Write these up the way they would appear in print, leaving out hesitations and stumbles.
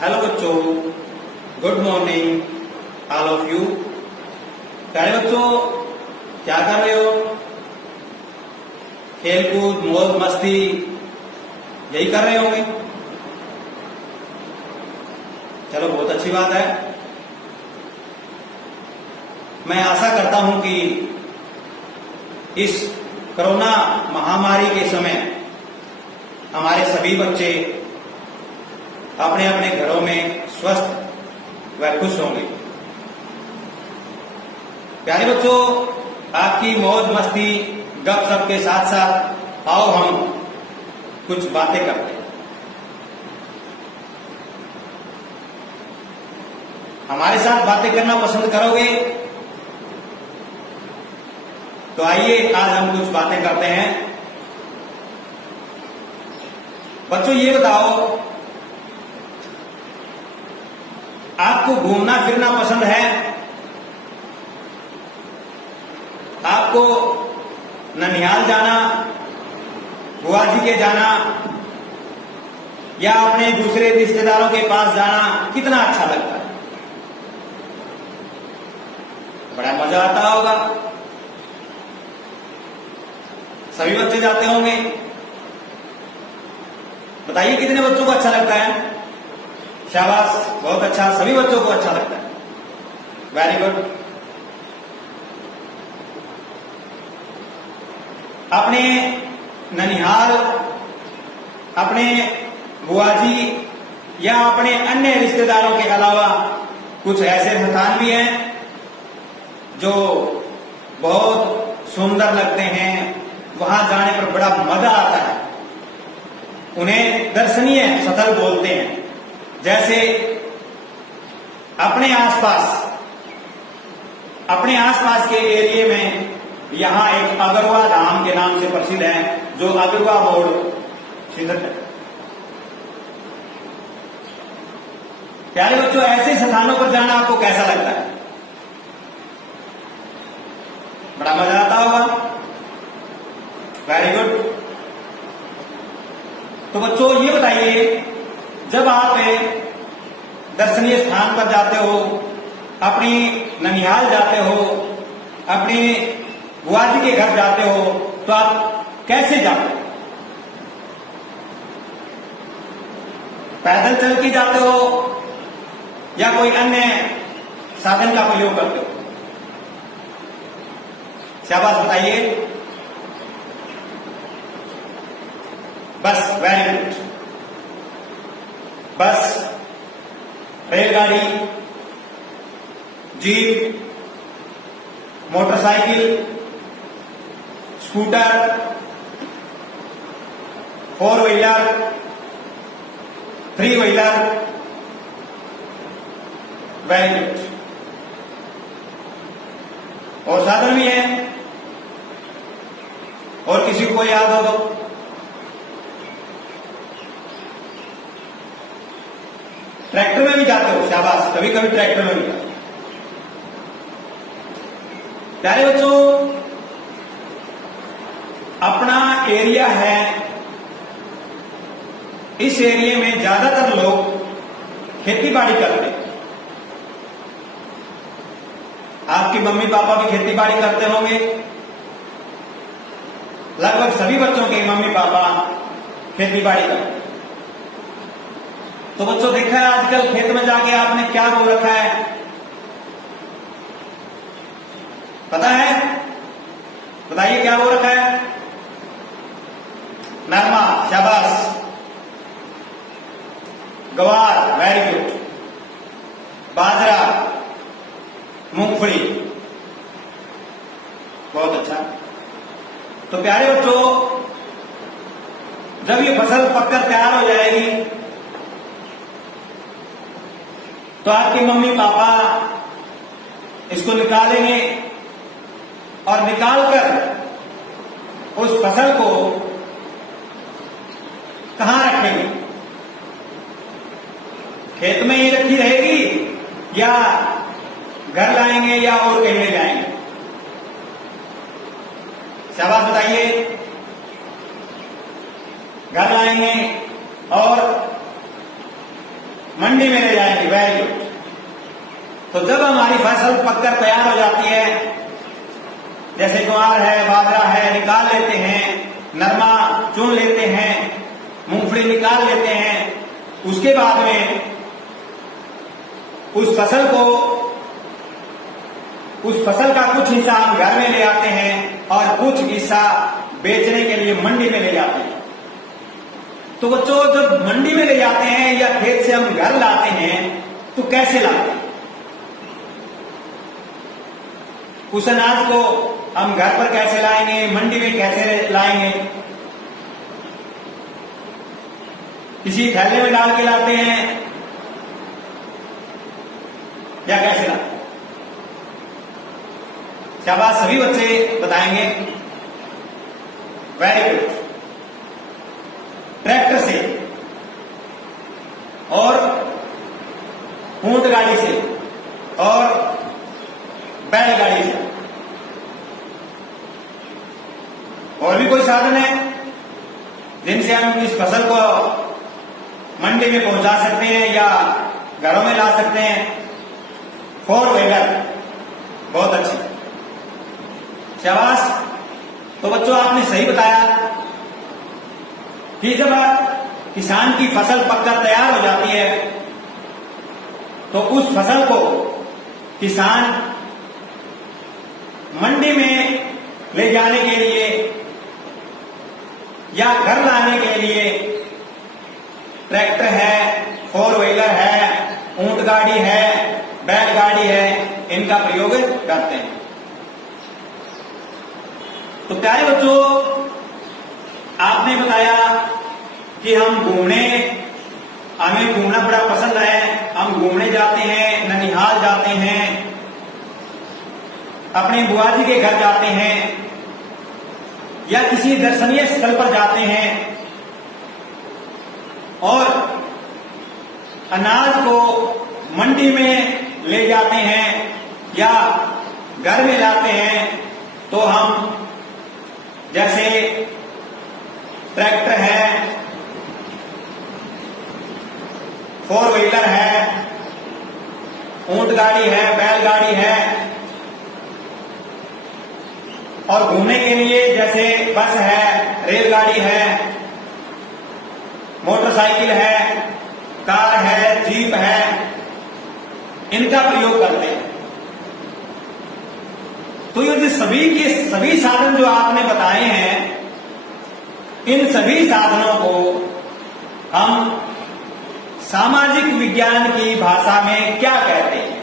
Hello बच्चों, good morning all of you. प्यारे बच्चों, क्या कर रहे हो? खेलकूद, मौज मस्ती यही कर रहे होंगे। चलो, बहुत अच्छी बात है। मैं आशा करता हूं कि इस कोरोना महामारी के समय हमारे सभी बच्चे अपने अपने घरों में स्वस्थ व खुश होंगे। प्यारे बच्चों, आपकी मौज मस्ती गपशप के साथ साथ आओ हम कुछ बातें करते हैं। हमारे साथ बातें करना पसंद करोगे? तो आइए आज हम कुछ बातें करते हैं। बच्चों, ये बताओ, आपको घूमना फिरना पसंद है? आपको ननिहाल जाना, बुआ जी के जाना या अपने दूसरे रिश्तेदारों के पास जाना कितना अच्छा लगता है? बड़ा मजा आता होगा। सभी बच्चे जाते होंगे। बताइए कितने बच्चों को अच्छा लगता है? शाबाश, बहुत अच्छा, सभी बच्चों को अच्छा लगता है। Very good. अपने ननिहाल, अपने बुआ जी या अपने अन्य रिश्तेदारों के अलावा कुछ ऐसे स्थान भी हैं जो बहुत सुंदर लगते हैं, वहां जाने पर बड़ा मजा आता है। उन्हें दर्शनीय स्थल बोलते हैं। जैसे अपने आसपास के एरिया में यहां एक अगरवा धाम के नाम से प्रसिद्ध है, जो अगरवा बोर्ड स्थित है। प्यारे बच्चों, ऐसे स्थानों पर जाना आपको कैसा लगता है? बड़ा मजा आता होगा। Very good. तो बच्चों, ये बताइए, जब आप दर्शनीय स्थान पर जाते हो, अपनी ननिहाल जाते हो, अपनी बुआ जी के घर जाते हो, तो आप कैसे जाते हो? पैदल चल के जाते हो या कोई अन्य साधन का प्रयोग करते हो? शाबाश, बताइए। बस, वेरी गुड। बस, रेलगाड़ी, jeep, motorcycle, scooter, 4 wheeler, 3 wheeler, very good. और साधन भी है, और किसी को याद हो तो? ट्रैक्टर में भी जाते हो? शाबाश, कभी कभी ट्रैक्टर में भी जाते हो। प्यारे बच्चों, अपना एरिया है, इस एरिया में ज्यादातर लोग खेती बाड़ी करते हैं। आपकी मम्मी पापा भी खेती बाड़ी करते होंगे। लगभग सभी बच्चों के मम्मी पापा खेती बाड़ी करते हैं। तो बच्चों, देखा है आजकल खेत में जाके आपने क्या बो रखा है? पता है? बताइए क्या बो रखा है? नरमा, शाबाश। गवार, वेरी गुड। बाजरा, मूंगफली, बहुत अच्छा। तो प्यारे बच्चों, जब ये फसल पककर तैयार हो जाएगी तो आपके मम्मी पापा इसको निकालेंगे और निकालकर उस फसल को कहां रखेंगे? खेत में ही रखी रहेगी या घर लाएंगे या और कहीं ले जाएंगे? शाबाश, बताइए। घर लाएंगे और मंडी में ले जाएंगे। Very good. तो जब हमारी फसल पककर तैयार हो जाती है, जैसे ज्वार है, बाजरा है, निकाल लेते हैं, नरमा चुन लेते हैं, मूंगफली निकाल लेते हैं, उसके बाद में उस फसल का कुछ हिस्सा हम घर में ले आते हैं और कुछ हिस्सा बेचने के लिए मंडी में ले जाते हैं। तो बच्चों, जब मंडी में ले जाते हैं या खेत से हम घर लाते हैं तो कैसे लाते हैं? उस अनाज को हम घर पर कैसे लाएंगे, मंडी में कैसे लाएंगे? किसी थैले में डाल के लाते हैं या कैसे लाते हैं? शाबाश, सभी बच्चे बताएंगे। Very good. ट्रैक्टर से और ऊंट गाड़ी से और बैलगाड़ी से। और भी कोई साधन है जिनसे हम इस फसल को मंडी में पहुंचा सकते हैं या घरों में ला सकते हैं? 4 व्हीलर। बहुत अच्छी, शाबाश। तो बच्चों, आपने सही बताया कि जब किसान की फसल पककर तैयार हो जाती है तो उस फसल को किसान मंडी में ले जाने के लिए या घर लाने के लिए ट्रैक्टर है, 4 व्हीलर है, ऊंट गाड़ी है, बैलगाड़ी है, इनका प्रयोग करते हैं। तो प्यारे बच्चों, आपने बताया कि हमें घूमना बड़ा पसंद है, हम घूमने जाते हैं, ननिहाल जाते हैं, अपने बुआ जी के घर जाते हैं या किसी दर्शनीय स्थल पर जाते हैं और अनाज को मंडी में ले जाते हैं या घर में लाते हैं। तो हम जैसे ट्रैक्टर है, 4 व्हीलर है, ऊंट गाड़ी है, बैलगाड़ी है, और घूमने के लिए जैसे बस है, रेलगाड़ी है, मोटरसाइकिल है, कार है, जीप है, इनका प्रयोग करते हैं। तो ये जो सभी साधन जो आपने बताए हैं, इन सभी साधनों को हम सामाजिक विज्ञान की भाषा में क्या कहते हैं?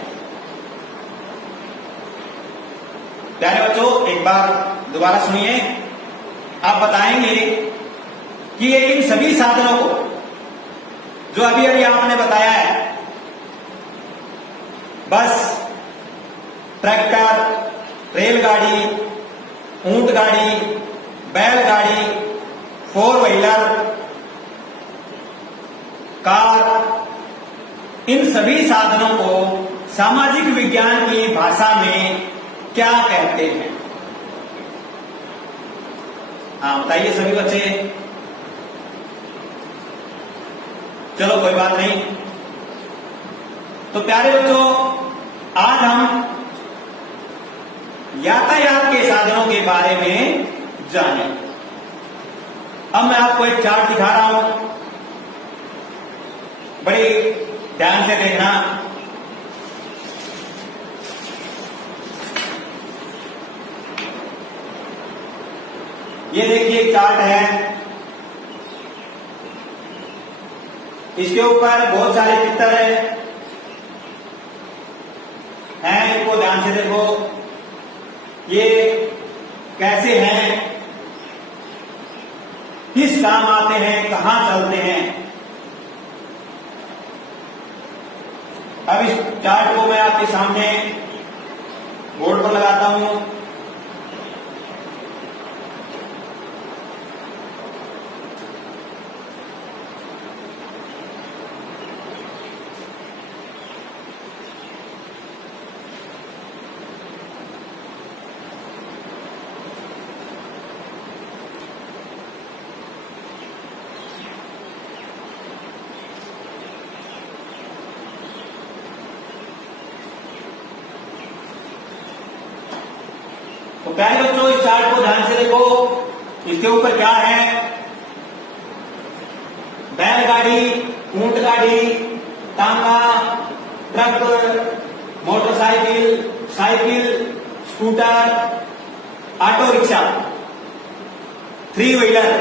प्यारे बच्चों, एक बार दोबारा सुनिए। आप बताएंगे कि ये इन सभी साधनों को जो अभी अभी आपने बताया है, बस, ट्रैक्टर, रेलगाड़ी, ऊंट गाड़ी, बैलगाड़ी, 4 व्हीलर, कार, इन सभी साधनों को सामाजिक विज्ञान की भाषा में क्या कहते हैं? हाँ, बताइए सभी बच्चे। चलो, कोई बात नहीं। तो प्यारे बच्चों, आज हम यातायात के साधनों के बारे में जाने। अब मैं आपको एक चार्ट दिखा रहा हूं, बड़ी ध्यान से देखना। ये देखिए, एक चार्ट है, इसके ऊपर बहुत सारे चित्र हैं, इनको ध्यान से देखो। ये कैसे हैं, किस काम आते हैं, कहां चलते हैं? अब इस चार्ट को मैं आपके सामने बोर्ड पर लगाता हूं। तो प्यारे बच्चों, इस चार्ट को ध्यान से देखो। इसके ऊपर क्या है? बैलगाड़ी, ऊंट गाड़ी, तांगा, truck, motorcycle, cycle, scooter, auto rickshaw, 3 wheeler,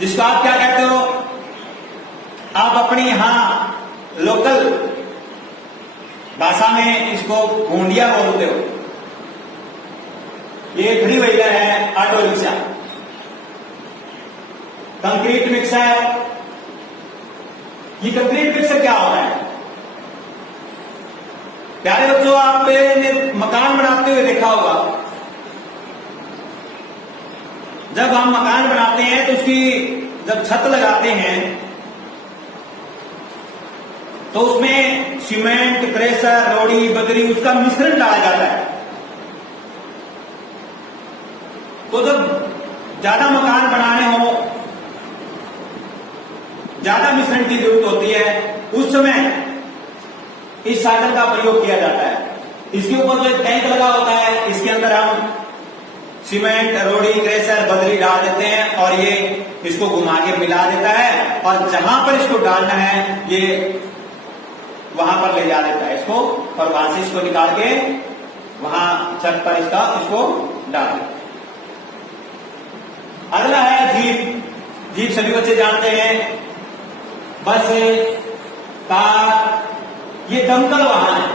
जिसको आप क्या कहते हो? आप अपनी यहां लोकल भाषा में इसको भूंडिया बोलते हो। ये 3 व्हीलर है, ऑटो रिक्शा। कंक्रीट मिक्सर, ये कंक्रीट मिक्सर क्या होता है? प्यारे बच्चों, आपने मकान बनाते हुए देखा होगा। जब हम मकान बनाते हैं तो उसकी जब छत लगाते हैं तो उसमें सीमेंट, क्रेशर, रोड़ी, बजरी, उसका मिश्रण डाला जाता है। तो जब ज्यादा मकान बनाने हो, ज्यादा मिश्रण की जरूरत होती है, उस समय इस साधन का प्रयोग किया जाता है। इसके ऊपर जो एक टैंक लगा होता है, इसके अंदर हम सीमेंट, रोड़ी, क्रेशर, बजरी डाल देते हैं और ये इसको घुमा के मिला देता है और जहां पर इसको डालना है ये वहां पर ले जा देता है इसको, और वहां से इसको निकाल के वहां छत पर इसको डाल देता है। अगला है जीप। जीप सभी बच्चे जानते हैं। बस, कार, ये दमकल वाहन है।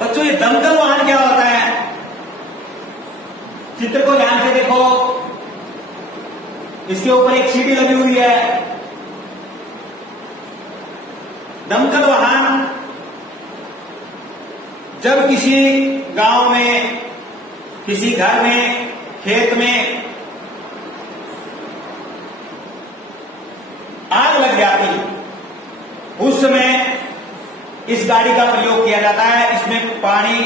बच्चों, ये दमकल वाहन क्या होता है? चित्र को ध्यान से देखो। इसके ऊपर एक सीढ़ी लगी हुई है। दमकल वाहन जब किसी गांव में, किसी घर में, खेत में आग लग जाती है, उस समय इस गाड़ी का प्रयोग किया जाता है। इसमें पानी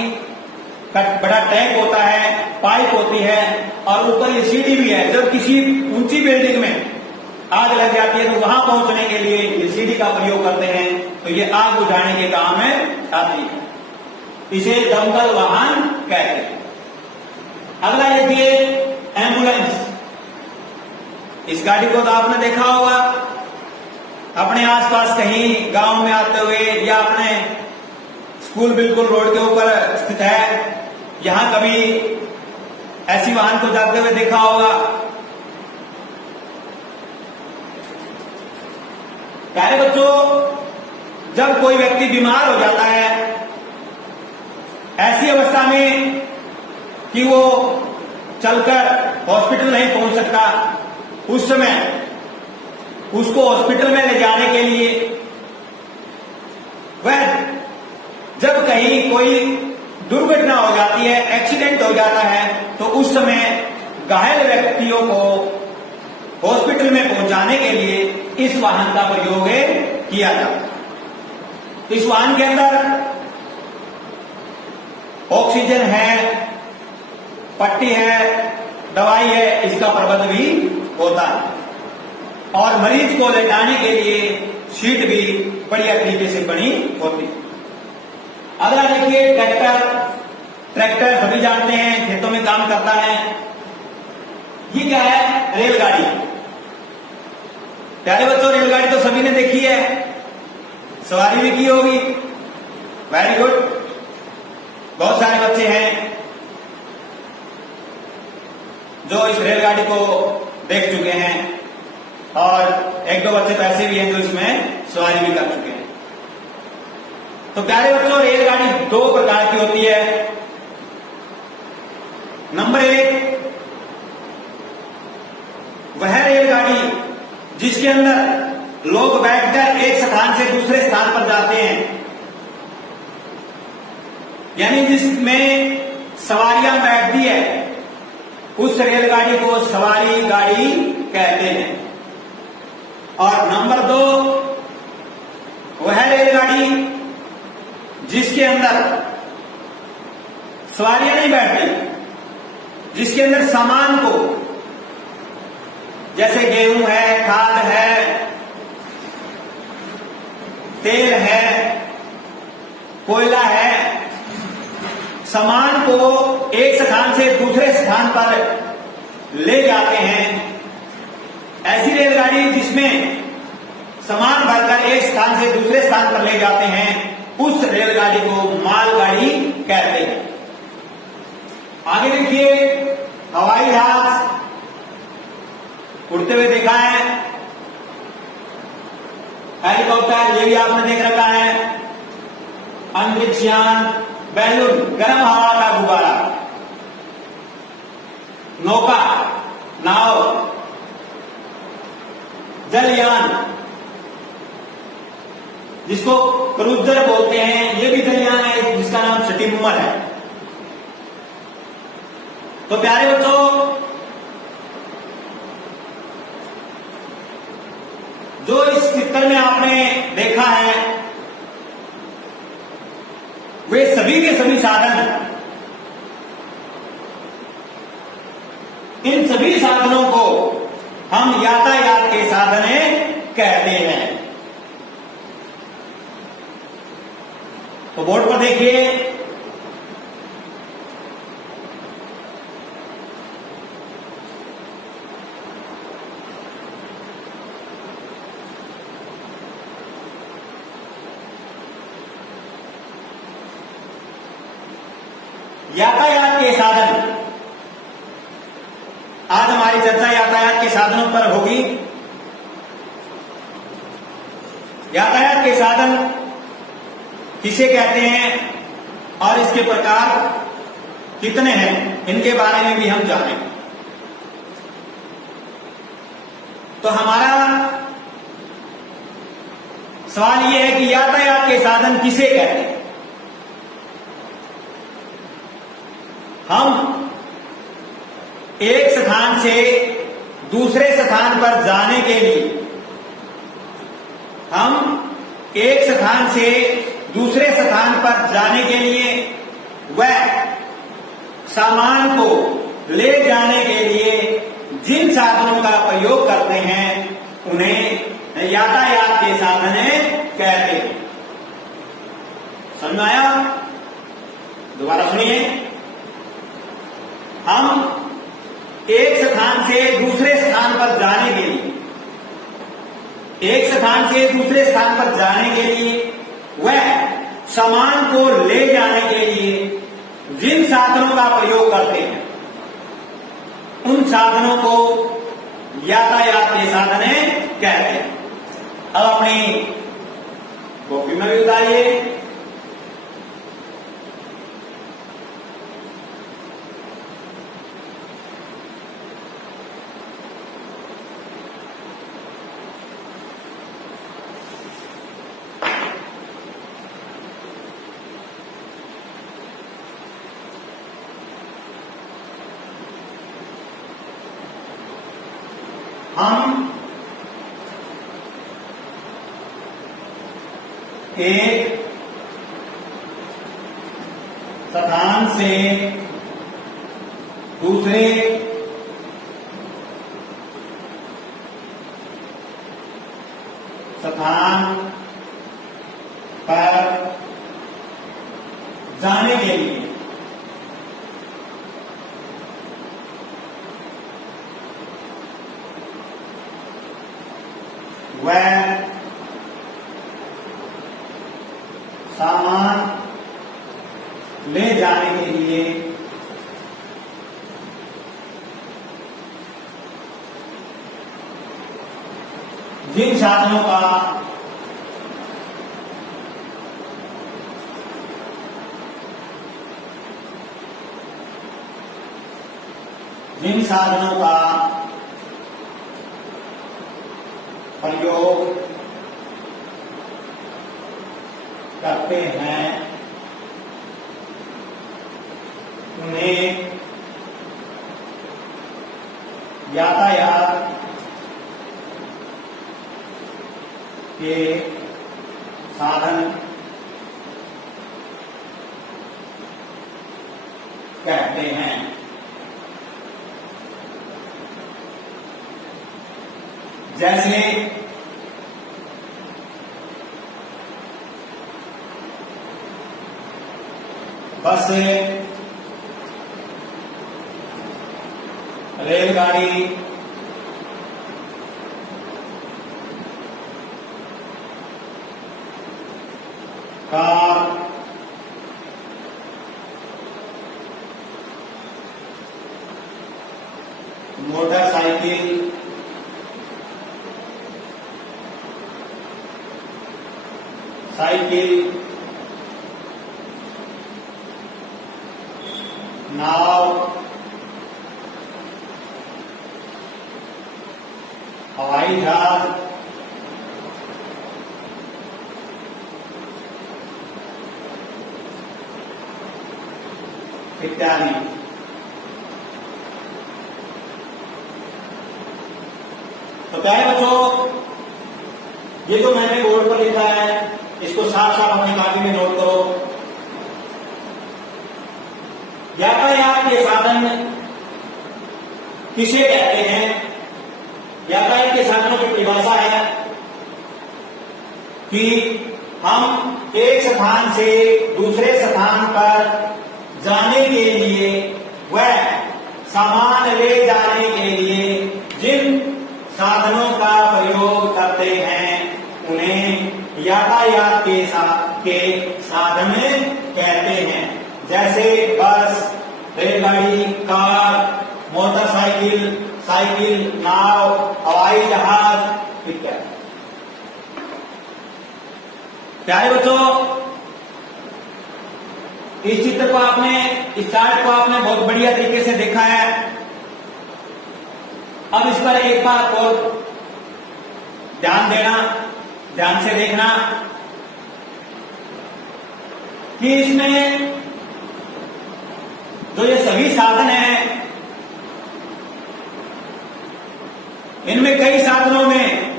का बड़ा टैंक होता है, पाइप होती है और ऊपर ये सीढ़ी भी है। जब किसी ऊंची बिल्डिंग में आग लग जाती है तो वहां पहुंचने के लिए ये सीढ़ी का प्रयोग करते हैं। तो ये आग बुझाने के काम में आती है। इसे दमकल वाहन कहते हैं। अगला देखिए, एम्बुलेंस। इस गाड़ी को तो आपने देखा होगा अपने आसपास कहीं गांव में आते हुए, या अपने स्कूल बिल्कुल रोड के ऊपर स्थित है, यहां कभी ऐसी वाहन को जाते हुए देखा होगा। प्यारे बच्चों, जब कोई व्यक्ति बीमार हो जाता है, ऐसी अवस्था में कि वो चलकर हॉस्पिटल नहीं पहुंच सकता, उस समय उसको हॉस्पिटल में ले जाने के लिए वह जब कहीं कोई दुर्घटना हो जाती है, एक्सीडेंट हो जाता है, तो उस समय घायल व्यक्तियों को हॉस्पिटल में पहुंचाने के लिए इस वाहन का प्रयोग किया जाता है। इस वाहन के अंदर ऑक्सीजन है, पट्टी है, दवाई है, इसका प्रबंध भी होता है और मरीज को ले जाने के लिए सीट भी बढ़िया तरीके से बनी होती है। अगला देखिए, ट्रैक्टर। ट्रैक्टर सभी जानते हैं, खेतों में काम करता है। ये क्या है? रेलगाड़ी। प्यारे बच्चों, रेलगाड़ी तो सभी ने देखी है, सवारी भी की होगी। Very good. बहुत सारे बच्चे हैं जो इस रेलगाड़ी को देख चुके हैं और एक दो बच्चे तो ऐसे भी हैं जो इसमें सवारी भी कर चुके हैं। तो प्यारे बच्चों, रेलगाड़ी 2 प्रकार की होती है। नंबर 1, वह रेलगाड़ी जिसके अंदर लोग बैठकर एक स्थान से दूसरे स्थान पर जाते हैं, यानी जिसमें सवारियां बैठती है, उस रेलगाड़ी को सवारी गाड़ी कहते हैं। और नंबर 2, वह रेलगाड़ी जिसके अंदर सवारियां नहीं बैठती, जिसके अंदर सामान को, जैसे गेहूं है, खाद है, तेल है, कोयला है, सामान को एक स्थान से दूसरे स्थान पर ले जाते हैं, ऐसी रेलगाड़ी जिसमें सामान भरकर एक स्थान से दूसरे स्थान पर ले जाते हैं, उस रेलगाड़ी को मालगाड़ी कहते हैं। आगे देखिए, हवाई जहाज उड़ते हुए देखा है, हेलीकॉप्टर ये भी आपने देख रखा है, अंतरिक्ष यान, बैलून, गर्म हवा का गुब्बारा, नौका, नाव, जलयान जिसको क्रूजर बोलते हैं, ये भी जलयान है जिसका नाम स्टीमर है। तो प्यारे बच्चों, जो इस चित्र में आपने देखा है वे सभी के सभी साधन, इन सभी साधनों को हम यातायात के साधन कहते हैं। तो बोर्ड पर देखिए, यातायात के साधन। आज हमारी चर्चा यातायात के साधनों पर होगी। यातायात के साधन किसे कहते हैं और इसके प्रकार कितने हैं, इनके बारे में भी हम जानें। तो हमारा सवाल यह है कि यातायात के साधन किसे कहते हैं। हम एक स्थान से दूसरे स्थान पर जाने के लिए, हम एक स्थान से दूसरे स्थान पर जाने के लिए वह सामान को ले जाने के लिए जिन साधनों का प्रयोग करते हैं उन्हें यातायात के साधन कहते हैं। समझ में आया? दोबारा सुनिए। हम एक स्थान से दूसरे स्थान पर जाने के लिए, एक स्थान से दूसरे स्थान पर जाने के लिए वह सामान को ले जाने के लिए जिन साधनों का प्रयोग करते हैं उन साधनों को यातायात के साधन कहते हैं। अब अपनी कॉपी में भी उतारिए। हम एक स्थान से दूसरे स्थान पर जाने के लिए वह सामान ले जाने के लिए जिन साधनों का प्रयोग करते हैं उन्हें यातायात के साधन कहते हैं। जैसे बस, रेलगाड़ी, कार, मोटरसाइकिल, साइकिल, नाव, हवाई जहाज, इत्यादि। तो प्यारे बच्चों, ये जो मैंने बोर्ड पर लिखा है इसको साफ साफ अपनी कॉपी में नोट करो। यातायात के साधन किसे कहते हैं? यातायात के साधनों की परिभाषा है कि हम एक स्थान से दूसरे स्थान पर जाने के लिए व सामान ले जाने के लिए जिन साधनों का प्रयोग करते हैं उन्हें यातायात के साधन कहते हैं। जैसे बस, रेलगाड़ी, कार, मोटरसाइकिल, साइकिल, नाव, हवाई जहाज इत्यादि। प्यारे बच्चों, इस चित्र को आपने, इस चार्ट को आपने बहुत बढ़िया तरीके से देखा है। अब इस पर एक बात और ध्यान देना, ध्यान से देखना कि इसमें जो ये सभी साधन हैं, इनमें कई साधनों में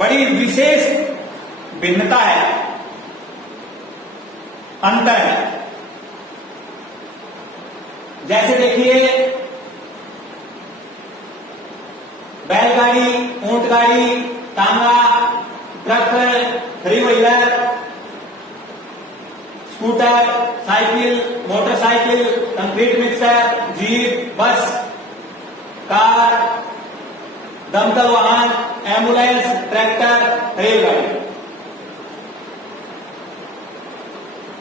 बड़ी विशेष भिन्नता है, अंतर है। जैसे देखिए, बैलगाड़ी, ऊंटगाड़ी, टांगा, truck, three wheeler, scooter, cycle, motorcycle, concrete mixer, jeep, बस, कार, दमकल वाहन, एम्बुलेंस, ट्रैक्टर, रेलगाड़ी।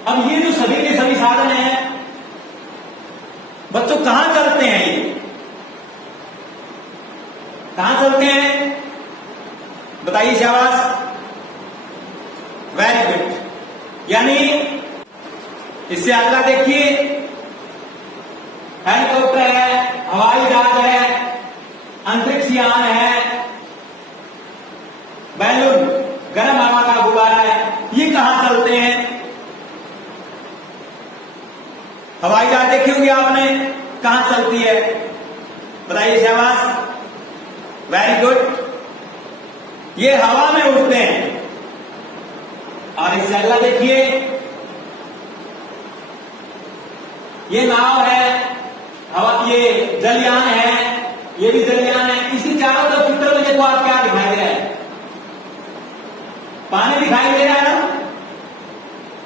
अब ये जो सभी के सभी साधन हैं बच्चों, कहां चलते हैं? ये कहां चलते हैं? बताइए, शाबाश, वेरी गुड। यानी इससे अगला देखिए, हेलीकॉप्टर है, हवाई जहाज है, अंतरिक्ष यान है, बैलून, गर्म हवा का गुब्बारा है। ये कहां चलते हैं? हवाई जहाज देखी होगी आपने, कहां चलती है? बताइए, शाबाश, वेरी गुड। ये हवा में उड़ते हैं। और इससे अगला देखिए, ये नाव है, हवा, ये जलयान है, ये भी जलयान है। इसी चारों तरफ चित्र में देखो, आप क्या दिखाई दे रहा है? पानी दिखाई दे रहा है ना?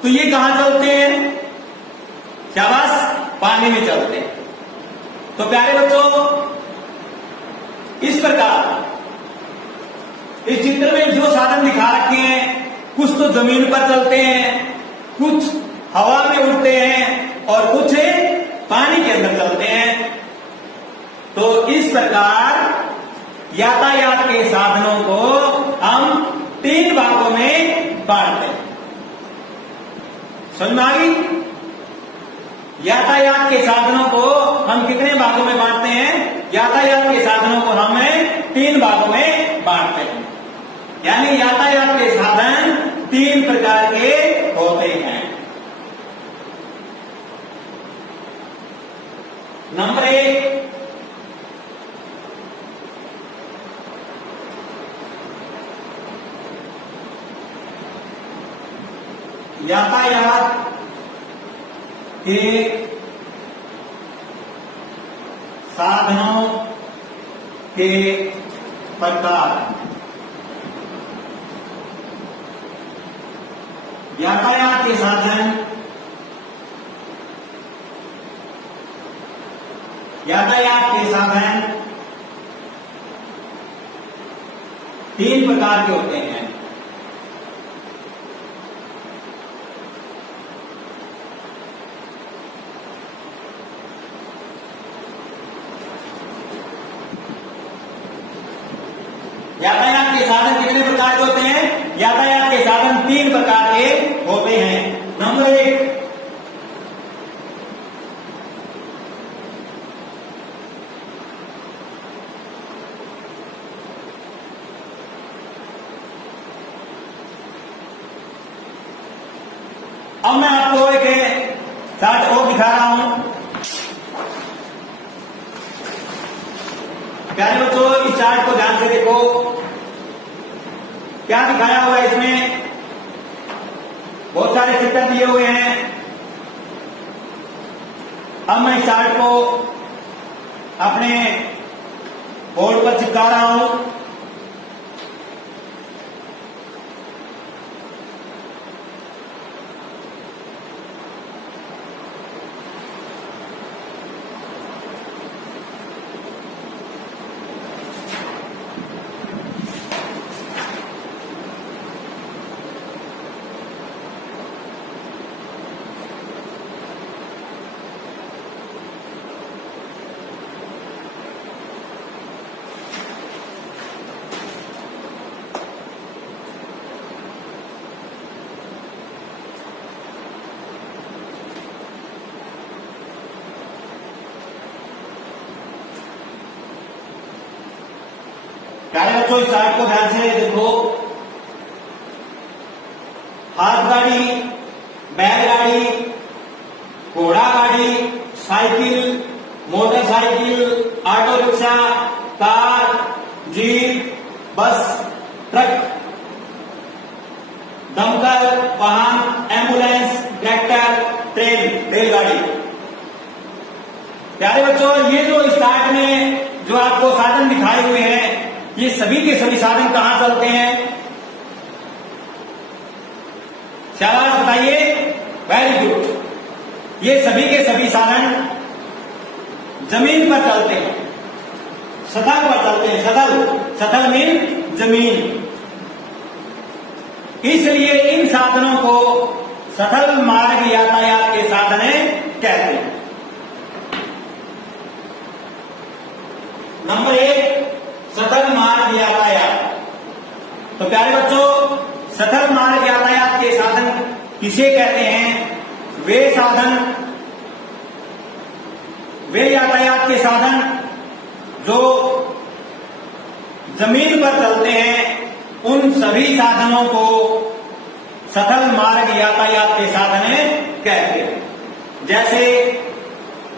तो ये कहां चलते हैं? शाबाश, पानी में चलते हैं। तो प्यारे बच्चों, इस प्रकार इस चित्र में जो साधन दिखा रखे हैं, कुछ तो जमीन पर चलते हैं, कुछ हवा में उड़ते हैं और कुछ पानी के अंदर चलते हैं। तो इस प्रकार यातायात के साधनों को हम 3 भागों में बांटते हैं। समझ में आ गई? यातायात के साधनों को हम कितने भागों में बांटते हैं? यातायात के साधनों को हम 3 भागों में बांटते हैं। यानी यातायात के साधन 3 प्रकार के होते हैं। नंबर 1, यातायात के साधनों के प्रकार। यातायात के साधन यातायात के साधन तीन प्रकार के होते हैं। यातायात के साधन कितने प्रकार के होते हैं? यातायात के साधन तीन प्रकार के होते हैं। नंबर एक, अब मैं आपको एक चार्ट और दिखा रहा हूं। प्यारे बच्चों, इस चार्ट को ध्यान से देखो, क्या दिखाया हुआ है इसमें? बहुत सारे चित्र दिए हुए हैं। अब मैं इस चार्ट को अपने बोर्ड पर चिपका रहा हूं। प्यारे बच्चों, इस चार्ट को ध्यान से देखो। हाथ गाड़ी, बैलगाड़ी, घोड़ा गाड़ी, cycle, motorcycle, auto rickshaw, car, jeep, बस, ट्रक, दमकल वाहन, एम्बुलेंस, ट्रैक्टर, ट्रेन, रेलगाड़ी। प्यारे बच्चों, ये जो इस चार्ट में जो आपको साधन दिखाए हुए हैं, ये सभी के सभी साधन कहां चलते हैं? शाबाश, बताइए। Very good. ये सभी के सभी साधन जमीन पर चलते हैं, सतह पर चलते हैं। सतह मीन जमीन। इसलिए इन साधनों को सतल मार्ग यातायात के साधन कहते हैं। नंबर एक, सतल मार्ग यातायात। तो प्यारे बच्चों, सतल मार्ग यातायात के साधन किसे कहते हैं? वे यातायात के साधन जो जमीन पर चलते हैं, उन सभी साधनों को सतल मार्ग यातायात के साधन कहते हैं। जैसे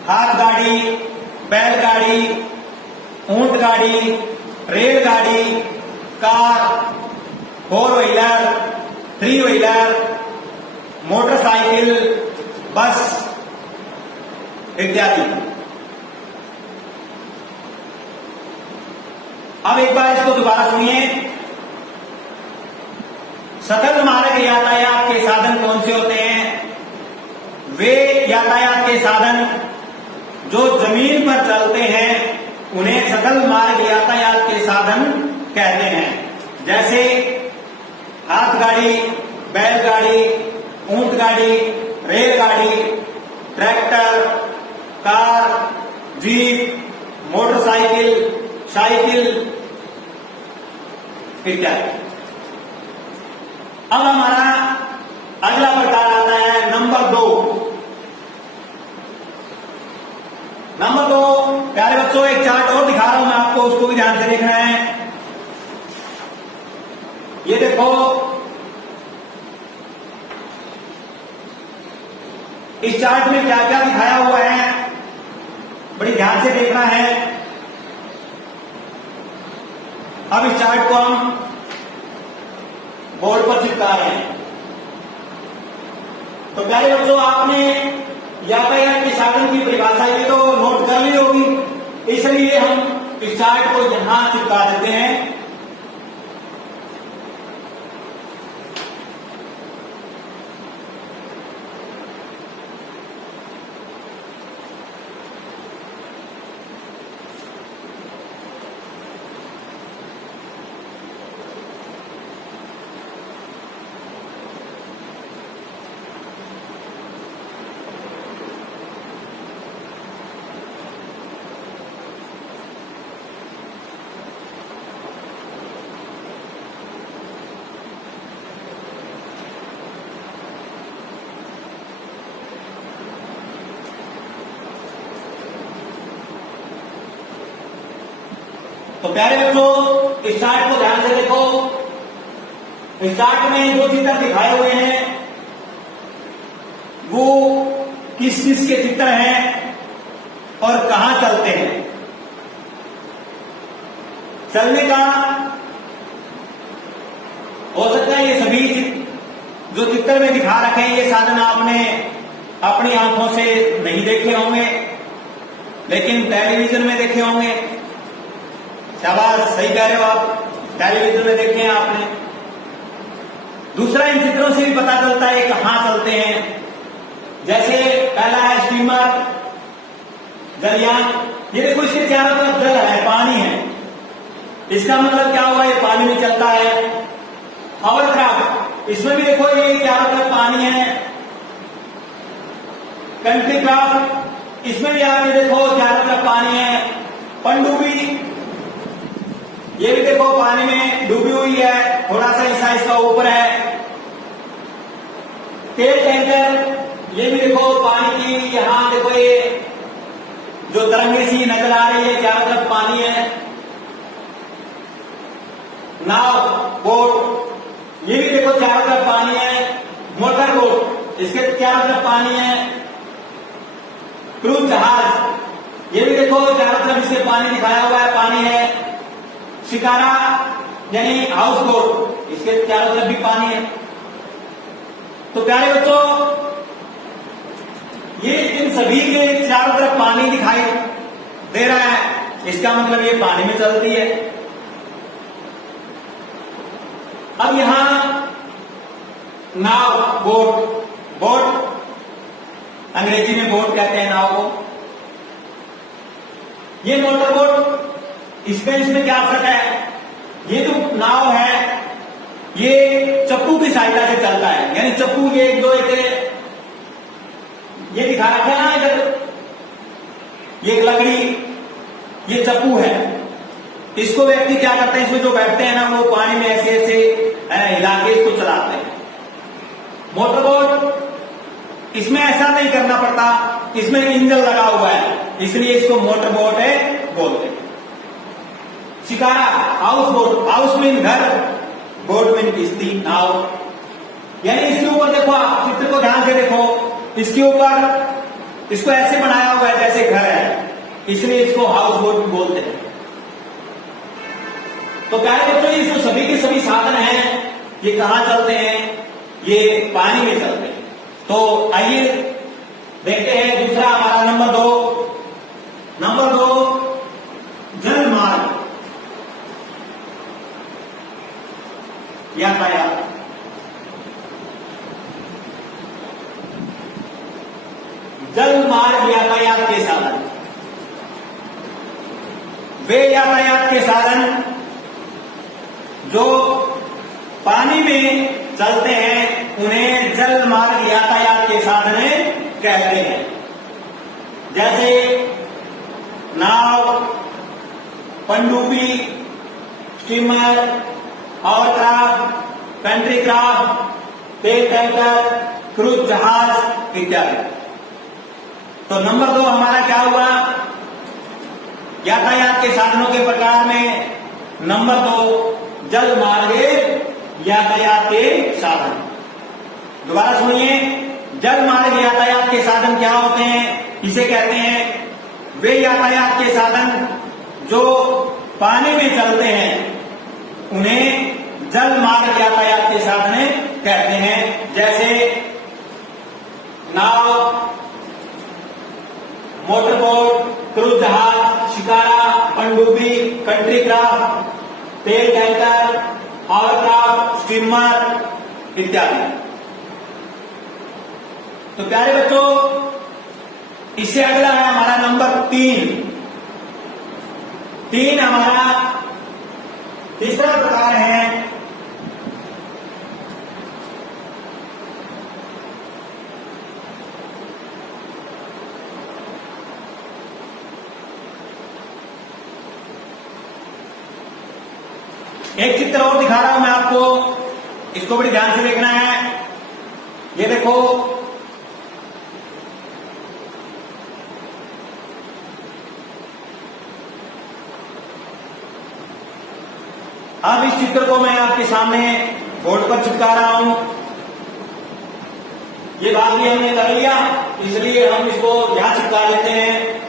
हाथ गाड़ी, बैलगाड़ी, ऊंट गाड़ी, रेलगाड़ी, कार, 4 व्हीलर, 3 व्हीलर, मोटरसाइकिल, बस इत्यादि। अब एक बार इसको दोबारा सुनिए। सतल मार्ग यातायात के साधन कौन से होते हैं? वे यातायात के साधन जो जमीन पर चलते हैं, उन्हें सतल मार्ग यातायात के साधन कहते हैं। जैसे हाथ गाड़ी, बैलगाड़ी, ऊंट गाड़ी, रेलगाड़ी, tractor, car, jeep, motorcycle, cycle इत्यादि। अब हमारा अगला प्रकार आता है नंबर 2। नंबर 2, प्यारे बच्चों, एक चार्ट और दिखा रहा हूं मैं आपको, उसको भी ध्यान से देखना है। ये देखो, इस चार्ट में क्या क्या दिखाया हुआ है, बड़ी ध्यान से देखना है। अब इस चार्ट को हम बोर्ड पर चिपका रहे हैं। तो प्यारे बच्चों, आपने यातायात के साधन की परिभाषा ये तो नोट कर ली होगी, इसलिए हम इस चार्ट को यहां चिपका देते हैं। तो प्यारे बच्चों, इस चार्ट को ध्यान से देखो। इस चार्ट में जो चित्र दिखाए हुए हैं वो किस किस के चित्र हैं और कहां चलते हैं। चलने का हो सकता है ये सभी जो चित्र में दिखा रखे हैं ये साधन आपने अपनी आंखों से नहीं देखे होंगे, लेकिन टेलीविजन में देखे होंगे। शाबाश, सही कह रहे हो आप, टेलीविजन में देखे हैं आपने। दूसरा, इन चित्रों से भी पता चलता है कहां चलते हैं। जैसे पहला है स्टीमर, जलयान। ये देखो, इसके चारों तरफ जल है, पानी है। इसका मतलब क्या हुआ, ये पानी में चलता है। हॉवरक्राफ्ट, इसमें भी देखो ये चारों तरफ पानी है। कंट्री क्राफ्ट, इसमें भी आप ये देखो चारों तरफ पानी है। पनडुब्बी, ये भी देखो पानी में डूबी हुई है, थोड़ा सा हिस्सा इसका ऊपर है। तेल टैंकर, ये भी देखो पानी की, यहां देखो ये जो तरंगे सी नजर आ रही है, चारों तरफ पानी है। नाव, बोट, ये भी देखो चारों तरफ पानी है। मोटर बोट, इसके चारों तरफ पानी है। क्रूज जहाज, ये भी देखो चारों तरफ इसके पानी दिखाया हुआ है, पानी है। शिकारा यानी हाउस बोट, इसके चारों तरफ भी पानी है। तो प्यारे बच्चों, ये इन सभी के चारों तरफ पानी दिखाई दे रहा है, इसका मतलब ये पानी में चलती है। अब यहां नाव, बोट, बोट अंग्रेजी में बोट कहते हैं नाव को। ये मोटर बोट, इसमें क्या फर्क है। ये जो नाव है ये चप्पू की सहायता से चलता है, यानी चप्पू ये एक दो एक ये दिखा रखा है ना इधर, ये लकड़ी, ये चप्पू है। इसको व्यक्ति क्या करते हैं, इसमें जो बैठते हैं ना वो पानी में ऐसे ऐसे हिला के इसको चलाते हैं। मोटर बोट, इसमें ऐसा नहीं करना पड़ता, इसमें इंजन लगा हुआ है, इसलिए इसको मोटर बोट है बोलते हैं। Shikara, house boat, house mean घर, बोट मीन किश्ती, नाव। यानी इसके ऊपर देखो, आप चित्र को ध्यान से देखो, इसके ऊपर इसको ऐसे बनाया हुआ है जैसे घर है, इसलिए इसको हाउस बोट बोलते हैं। तो प्यारे बच्चों, ये जो सभी के सभी साधन हैं ये कहां चलते हैं, ये पानी में चलते हैं। तो आइए देखते हैं दूसरा हमारा नंबर 2। नंबर 2, जल मार्ग, यातायात। जल मार्ग यातायात के साधन, वे यातायात के साधन जो पानी में चलते हैं उन्हें जल मार्ग यातायात के साधन कहते हैं। जैसे नाव, पनडुब्बी, स्टीमर, हॉवरक्राफ्ट, कंट्री क्राफ्ट, तेल टैंकर, क्रूज जहाज इत्यादि। तो नंबर 2 हमारा क्या हुआ, यातायात के साधनों के प्रकार में नंबर 2 जल मार्ग यातायात के साधन। दोबारा सुनिए, जल मार्ग यातायात के साधन क्या होते हैं, इसे कहते हैं वे यातायात के साधन जो पानी में चलते हैं उन्हें जल मार्ग यातायात के साधन कहते हैं। जैसे नाव, मोटर बोट, क्रूज जहाज, शिकारा, पनडुब्बी, कंट्री क्राफ्ट, तेल टैंकर, हॉवरक्राफ्ट, स्टीमर इत्यादि। तो प्यारे बच्चों, इससे अगला है हमारा नंबर 3। 3 हमारा तीसरा प्रकार है एक चित्र और दिखा रहा हूं मैं आपको, इसको बड़ी ध्यान से देखना है। ये देखो, अब इस चित्र को मैं आपके सामने बोर्ड पर चिपका रहा हूं। ये बात भी हमने कर लिया, इसलिए हम इसको यहां चिपका लेते हैं।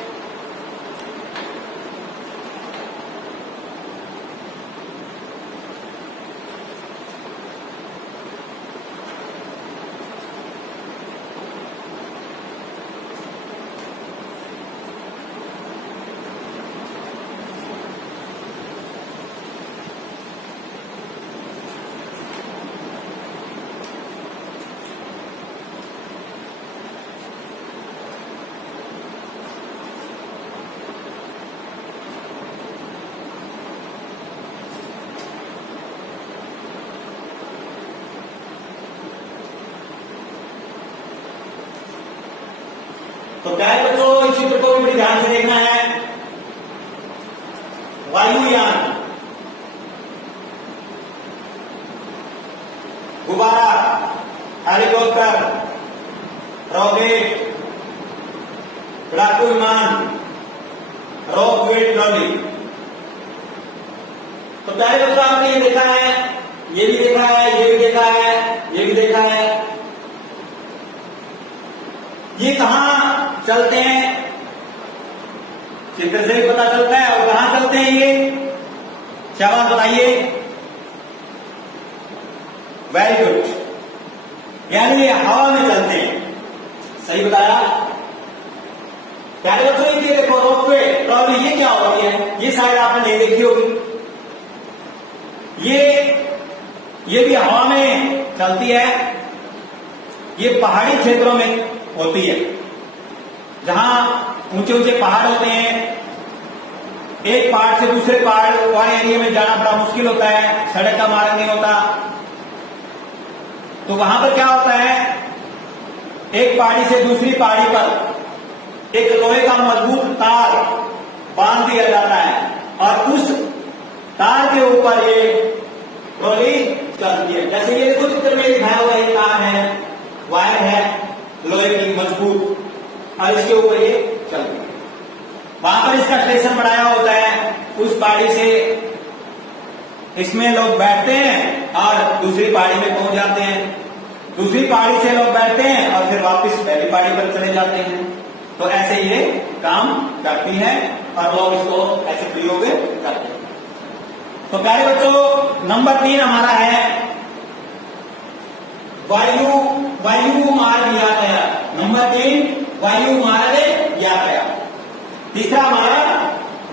तो प्यारे बच्चों, इस चित्र को भी बड़ी ध्यान से देखना है। वायुयान, गुब्बारा, हेलीकॉप्टर, रॉकेट, लड़ाकू विमान, रॉकवेट ट्रॉली। तो प्यारे बच्चों, आपने ये देखा है, ये भी देखा है, ये भी देखा है, ये भी देखा है। ये कहां चलते हैं? चित्र से भी पता चलता है। और कहां चलते हैं ये? शाबाश, बताइए। वेरी गुड, यानी ये हवा में चलते हैं। सही बताया प्यारे बच्चों। ये देखो रोपवे ट्रॉली, ये क्या होती है? ये शायद आपने नहीं देखी होगी। ये भी हवा में चलती है। ये पहाड़ी क्षेत्रों में होती है, जहां ऊंचे ऊंचे पहाड़ होते हैं। एक पहाड़ से दूसरे पहाड़ वाले एरिया में जाना बड़ा मुश्किल होता है, सड़क का मार्ग नहीं होता। तो वहां पर क्या होता है, एक पहाड़ी से दूसरी पहाड़ी पर एक लोहे का मजबूत तार बांध दिया जाता है और उस तार के ऊपर ये ट्रॉली चलती है। जैसे ये देखो चित्र में दिखाया हुआ एक तार है, वायर है लोहे की मजबूत, और इसके ऊपर ये चलती है। वहां पर इसका स्टेशन बनाया होता है। उस पहाड़ी से इसमें लोग बैठते हैं और दूसरी पहाड़ी में पहुंच जाते हैं। दूसरी पहाड़ी से लोग बैठते हैं और फिर वापस पहली पहाड़ी पर चले जाते हैं। तो ऐसे ये काम करती है और लोग इसको ऐसे प्रयोग करते हैं। तो प्यारे बच्चों, नंबर 3 हमारा है वायु मार्ग यातायात। नंबर 3 वायु मार्ग यातायात। तीसरा हमारा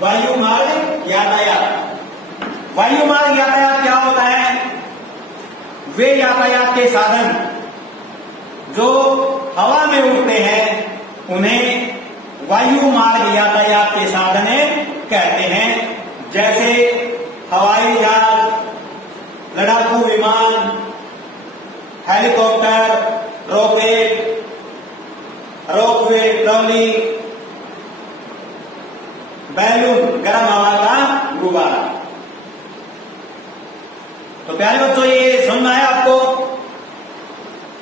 वायु मार्ग यातायात। वायु मार्ग यातायात क्या होता है? वे यातायात के साधन जो हवा में उड़ते हैं उन्हें वायु मार्ग यातायात के साधन कहते हैं। जैसे हवाई जहाज, लड़ाकू विमान, हेलीकॉप्टर, रॉकेट, रॉकवे ट्रॉली, बैलून, गर्म हवा का गुब्बारा। तो प्यारे बच्चों, ये समझ में आया आपको?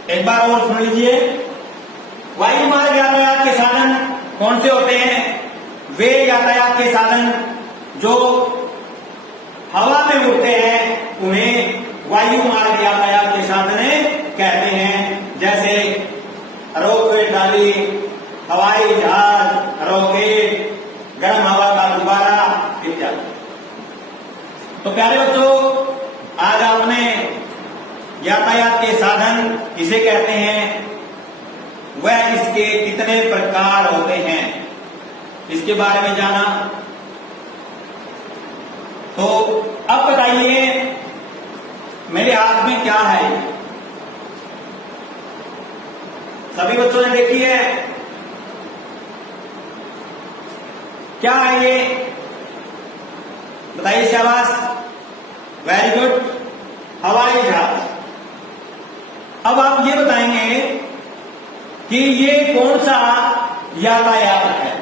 एक बार और सुन लीजिए। वायु मार्ग यातायात के साधन कौन से होते हैं? वे यातायात के साधन जो हवा में उड़ते हैं उन्हें वायु मार्ग यातायात के साधन कहते हैं। जैसे रोपवे ट्रॉली, हवाई जहाज, रॉकेट, गर्म हवा का गुब्बारा इत्यादि। तो प्यारे बच्चों, आज आपने यातायात के साधन किसे कहते हैं, वह इसके कितने प्रकार होते हैं, इसके बारे में जाना। तो अब बताइए, मेरे हाथ में क्या है? सभी बच्चों ने देखी है? क्या है ये? बताइए। शाबाश, वेरी गुड, हवाई जहाज। अब आप ये बताएंगे कि ये कौन सा यातायात है?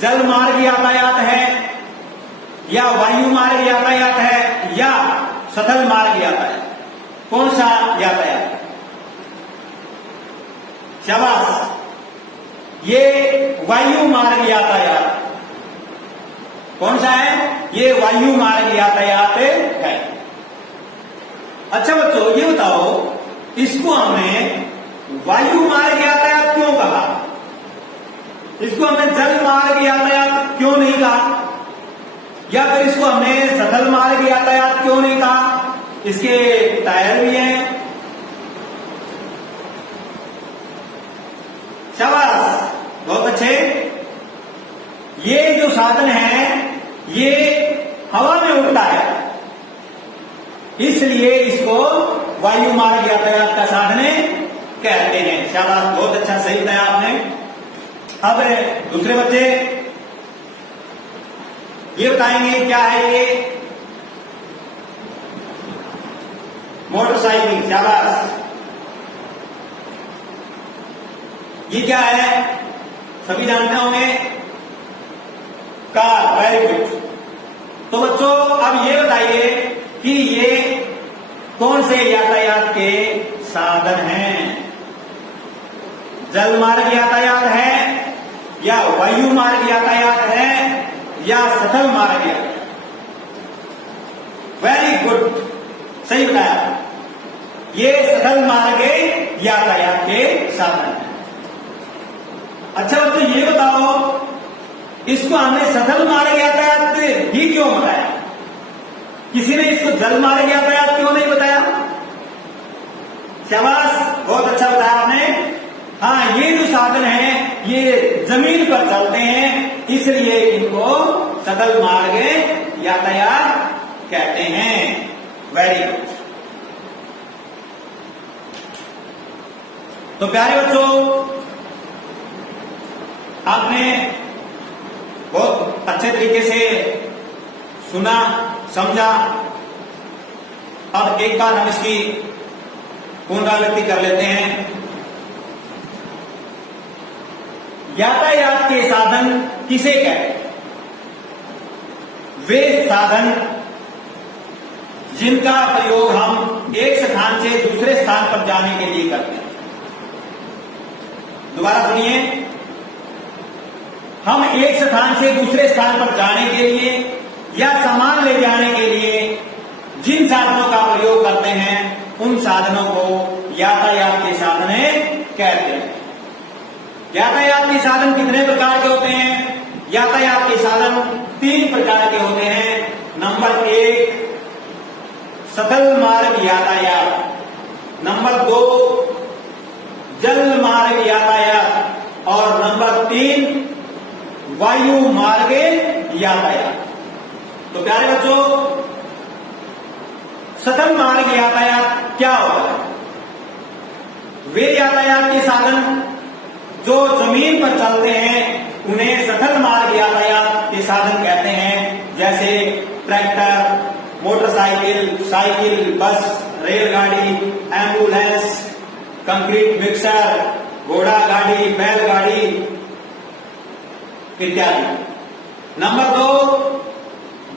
जल मार्ग यातायात है, या वायु मार्ग यातायात है, या सथल मार्ग यातायात? कौन सा यातायात है? शाबाश, ये वायु मार्ग यातायात। कौन सा है? ये वायु मार्ग यातायात है। अच्छा बच्चों, ये बताओ, इसको हमने वायु मार्ग यातायात क्यों कहा? इसको हमने जल मार्ग यातायात क्यों नहीं कहा? या फिर इसको हमने सथल मार्ग यातायात क्यों नहीं कहा? इसके टायर भी हैं। शाबाश, बहुत अच्छे। ये जो साधन है ये हवा में उड़ता है, इसलिए इसको वायु मार्ग यातायात का साधन कहते हैं। शाबाश, बहुत अच्छा, सही बताया आपने। अब दूसरे बच्चे ये बताएंगे क्या है ये मोटरसाइकिल। शाबाश, ये क्या है? सभी जानते होंगे, कार। Very good. तो बच्चों अब ये बताइए कि ये कौन से यातायात के साधन हैं? जल मार्ग यातायात है या वायु मार्ग यातायात है या सथल मार्ग यातायात? वेरी गुड, सही बताया। ये सथल मार्ग यातायात के साधन है। अच्छा बच्चों, ये बताओ, इसको हमने सथल मार्ग यातायात ही क्यों बताया? किसी ने इसको जल मार्ग यातायात क्यों नहीं बताया? शाबाश, बहुत अच्छा बताया आपने। हाँ, ये जो साधन है ये जमीन पर चलते हैं, इसलिए इनको सथल मार्ग यातायात कहते हैं। Very good. तो प्यारे बच्चों, आपने बहुत अच्छे तरीके से सुना, समझा। अब एक बार हम इसकी पुनरावृत्ति कर लेते हैं। यातायात के साधन किसे कहते हैं? वे साधन जिनका प्रयोग हम एक स्थान से दूसरे स्थान पर जाने के लिए करते हैं। दोबारा सुनिए, हम एक स्थान से दूसरे स्थान पर जाने के लिए या सामान ले जाने के लिए जिन साधनों का प्रयोग करते हैं उन साधनों को यातायात के साधन कहते हैं। यातायात के साधन कितने प्रकार के होते हैं? यातायात के साधन 3 प्रकार के होते हैं। नंबर 1 सथल मार्ग यातायात, नंबर 2 जल मार्ग यातायात और नंबर 3 वायु मार्ग यातायात। तो प्यारे बच्चों, सथल मार्ग यातायात क्या होता है? वे यातायात के साधन जो जमीन पर चलते हैं उन्हें सथल मार्ग यातायात के साधन कहते हैं। जैसे ट्रैक्टर, मोटरसाइकिल, साइकिल, बस, रेलगाड़ी, एम्बुलेंस, कंक्रीट मिक्सर, घोड़ा गाड़ी, बैलगाड़ी इत्यादि। नंबर 2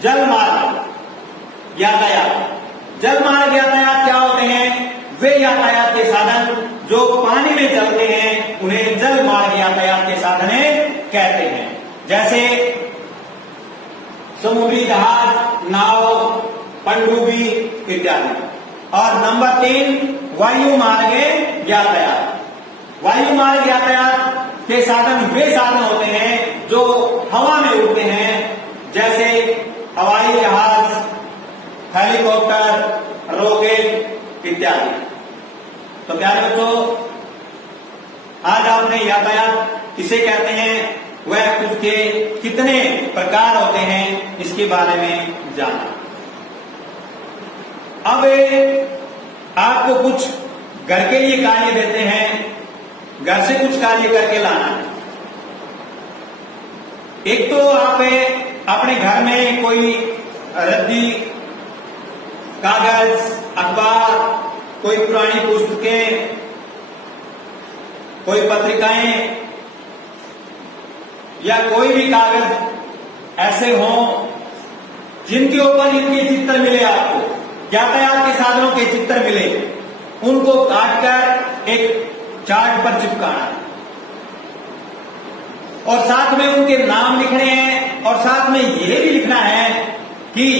जल मार्ग यातायात। जल मार्ग यातायात क्या होते हैं? वे यातायात के साधन जो पानी में चलते हैं उन्हें जल मार्ग यातायात के साधन कहते हैं। जैसे समुद्री जहाज, नाव, पनडुब्बी इत्यादि। और नंबर 3 वायु मार्ग यातायात। वायु मार्ग यातायात के साधन वे साधन होते हैं जो हवा में उड़ते हैं, जैसे हवाई जहाज, हेलीकॉप्टर, रॉकेट इत्यादि। तो प्यारे बच्चों, आज आपने यातायात किसे कहते हैं, वह उसके कितने प्रकार होते हैं, इसके बारे में जाना। अब आपको कुछ घर के लिए कार्य देते हैं, घर से कुछ कार्य करके लाना। एक तो आप अपने घर में कोई रद्दी, कागज, अखबार, कोई पुरानी पुस्तकें, कोई पत्रिकाएं या कोई भी कागज ऐसे हों जिनके ऊपर इनके चित्र मिले, आपको यातायात के साधनों के चित्र मिले, उनको काटकर एक चार्ट पर चिपकाना और साथ में उनके नाम लिखने हैं और साथ में यह भी लिखना है कि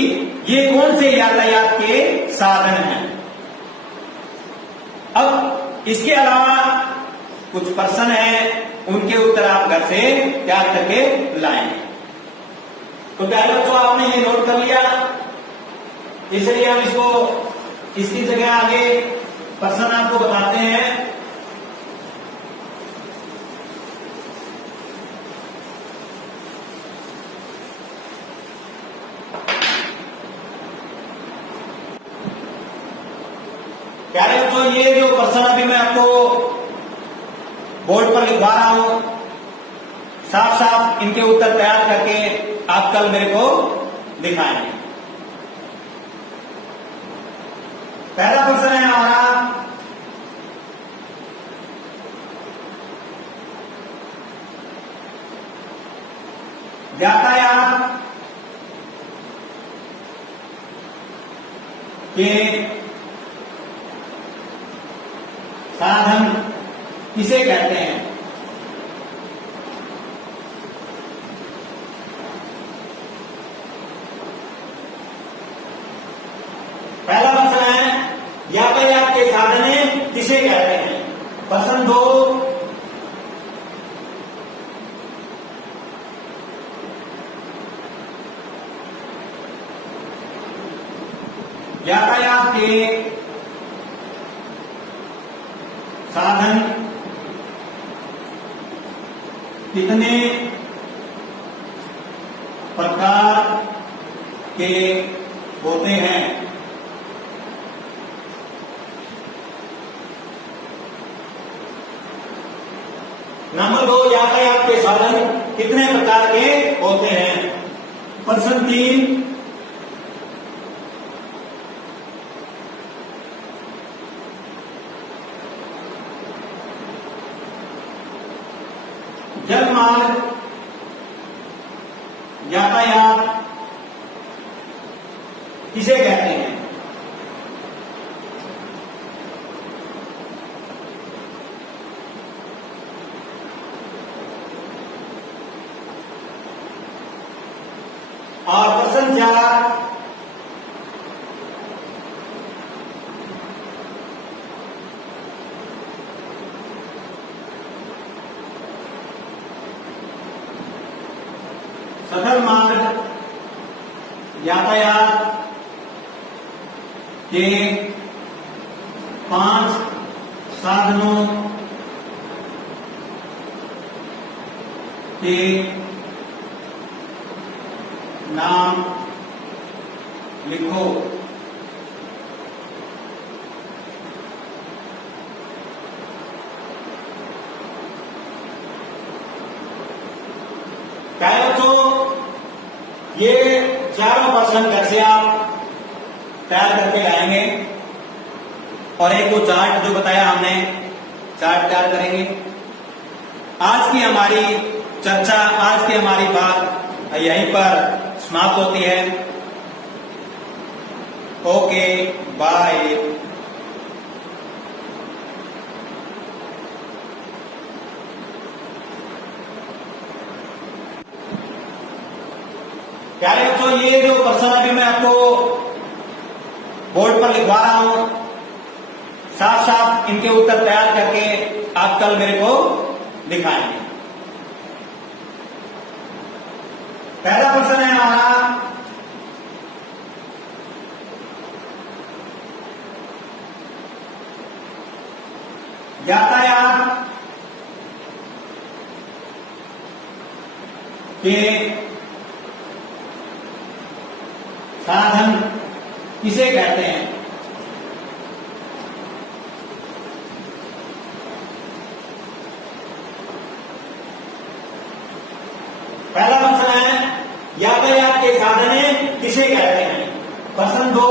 ये कौन से यातायात के साधन हैं। अब इसके अलावा कुछ प्रश्न हैं, उनके उत्तर आप घर से तैयार करके लाएं। तो पहले तो आपने ये नोट कर लिया, इसलिए हम इसको इसकी जगह आगे प्रश्न आपको बताते हैं। प्यारे बच्चों, ये जो प्रश्न अभी मैं आपको बोर्ड पर लिखवा रहा हूं, साफ साफ इनके उत्तर तैयार करके आप कल मेरे को दिखाएंगे। पहला प्रश्न है हमारा, यातायात के साधन किसे कहते हैं। पहला प्रश्न है, यातायात के साधन किसे कहते हैं। प्रश्न 2, यातायात के साधन कितने प्रकार के होते हैं। नंबर 2, यातायात के साधन कितने प्रकार के होते हैं। प्रश्न 3, जलमार्ग यातायात किसे कहते हैं। और प्रश्न 4, सड़क मार्ग यातायात के 5 साधनों के नाम लिखो। प्यारे बच्चों, ये चारों प्रश्न घर से आप तैयार करके लाएंगे और एक वो चार्ट जो बताया हमने, चार्ट तैयार करेंगे। आज की हमारी चर्चा, आज की हमारी बात यहीं पर समाप्त होती है। Okay, bye. प्यारे बच्चों, ये जो प्रश्न अभी मैं आपको बोर्ड पर लिखवा रहा हूं, साफ साफ इनके उत्तर तैयार करके आप कल मेरे को दिखाएंगे। पहला प्रश्न है हमारा, यातायात के साधन किसे कहते हैं। पहला प्रश्न है, यातायात के साधन किसे कहते हैं। प्रश्न 2,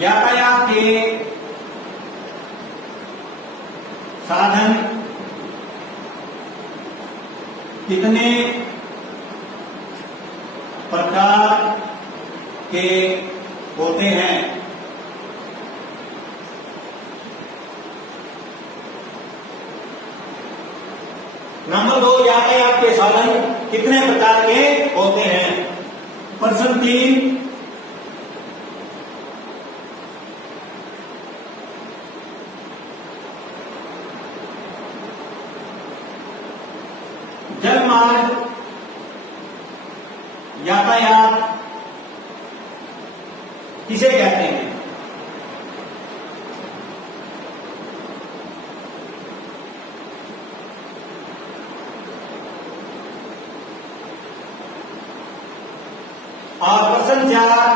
यातायात के साधन कितने प्रकार के होते हैं। यातायात के साधन कितने प्रकार के होते हैं? प्रश्न 3, जलमार्ग यातायात किसे कहते हैं? और प्रश्न 4,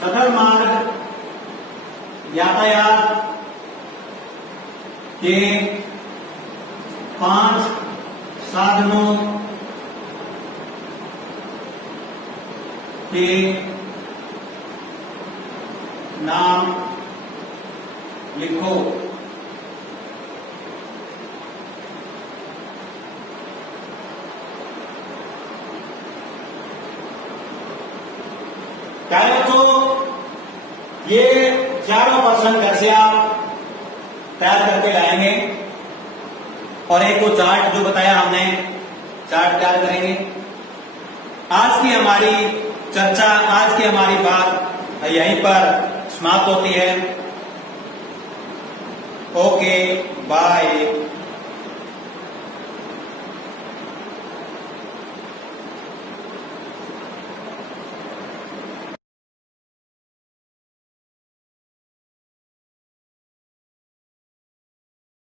सड़क मार्ग यातायात के 5 साधनों के नाम लिखो। प्यारे बच्चों, ये चारों प्रश्न घर से आप तैयार करके लाएंगे और एक वो चार्ट जो बताया हमने, चार्ट तैयार करेंगे। आज की हमारी चर्चा, आज की हमारी बात यहीं पर समाप्त होती है। Okay, bye.